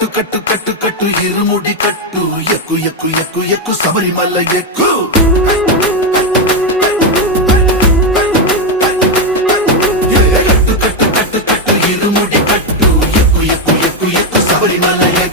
కట్టు కట్టు కట్టు కట్టు ఇరుముడి కట్టు ఎక్కు ఎక్కు ఎక్కు ఎక్కు శబరిమల ఎక్కు కట్టు కట్టు కట్టు కట్టు ఇరుముడి కట్టు ఎక్కు ఎక్కు ఎక్కు ఎక్కు శబరిమల ఎక్కు